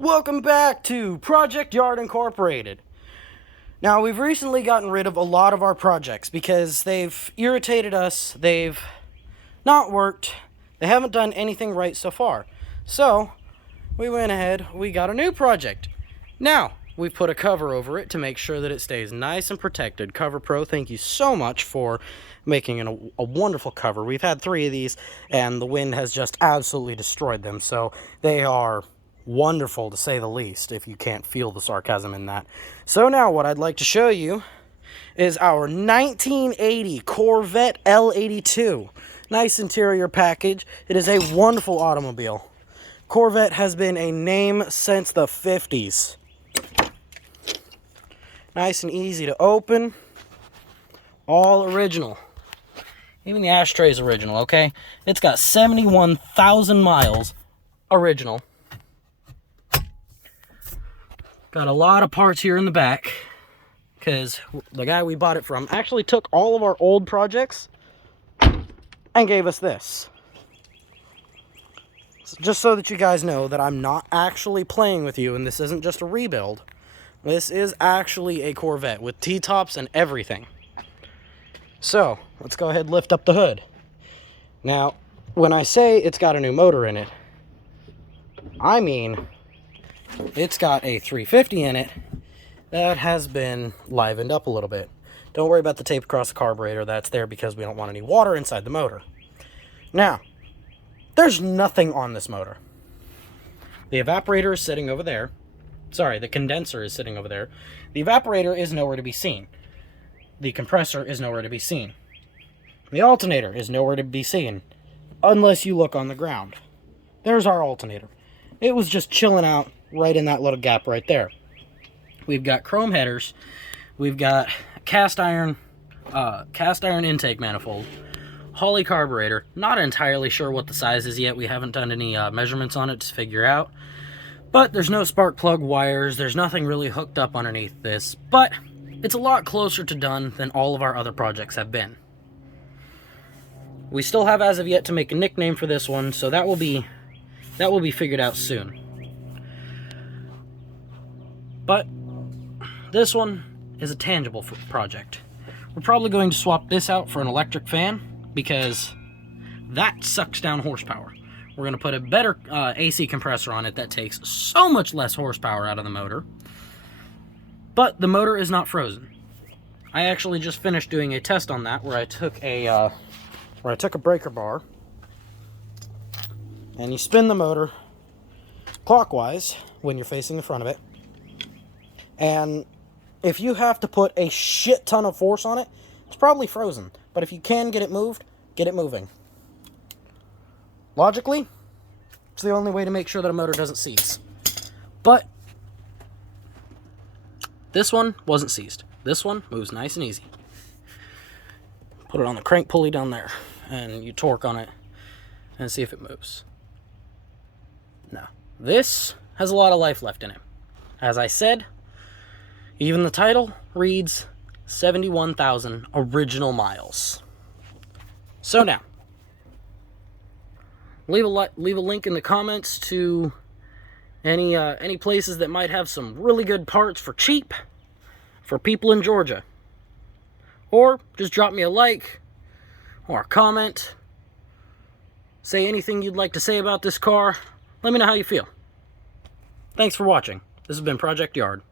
Welcome back to Project Yard Incorporated. Now, we've recently gotten rid of a lot of our projects because they've irritated us, they've not worked, they haven't done anything right so far. So, we went ahead, we got a new project. Now, we've put a cover over it to make sure that it stays nice and protected. Cover Pro, thank you so much for making a wonderful cover. We've had 3 of these, and the wind has just absolutely destroyed them, so they are wonderful to say the least, if you can't feel the sarcasm in that. So now what I'd like to show you is our 1980 Corvette L82. Nice interior package. It is a wonderful automobile. Corvette has been a name since the 50s. Nice and easy to open. All original. Even the ashtray is original, okay? It's got 71,000 miles original. Got a lot of parts here in the back because the guy we bought it from actually took all of our old projects and gave us this. So just so that you guys know that I'm not actually playing with you and this isn't just a rebuild. This is actually a Corvette with T-tops and everything. So, let's go ahead and lift up the hood. Now, when I say it's got a new motor in it, I mean it's got a 350 in it that has been livened up a little bit. Don't worry about the tape across the carburetor. That's there because we don't want any water inside the motor. Now, there's nothing on this motor. The evaporator is sitting over there. Sorry, the condenser is sitting over there. The evaporator is nowhere to be seen. The compressor is nowhere to be seen. The alternator is nowhere to be seen unless you look on the ground. There's our alternator. It was just chilling out right in that little gap right there. We've got chrome headers. We've got cast iron intake manifold. Holley carburetor. Not entirely sure what the size is yet. We haven't done any measurements on it to figure out. But there's no spark plug wires. There's nothing really hooked up underneath this. But it's a lot closer to done than all of our other projects have been. We still have as of yet to make a nickname for this one, so that will be figured out soon. But this one is a tangible project. We're probably going to swap this out for an electric fan because that sucks down horsepower. We're going to put a better AC compressor on it that takes so much less horsepower out of the motor. But the motor is not frozen. I actually just finished doing a test on that where I took a breaker bar and you spin the motor clockwise when you're facing the front of it. And if you have to put a shit ton of force on it, it's probably frozen. But if you can get it moved, get it moving. Logically, it's the only way to make sure that a motor doesn't seize. But this one wasn't seized. This one moves nice and easy. Put it on the crank pulley down there, and you torque on it and see if it moves. Now, this has a lot of life left in it. As I said, even the title reads 71,000 original miles. So now, leave a link in the comments to any places that might have some really good parts for cheap for people in Georgia. Or just drop me a like or a comment. Say anything you'd like to say about this car. Let me know how you feel. Thanks for watching. This has been Project Yard.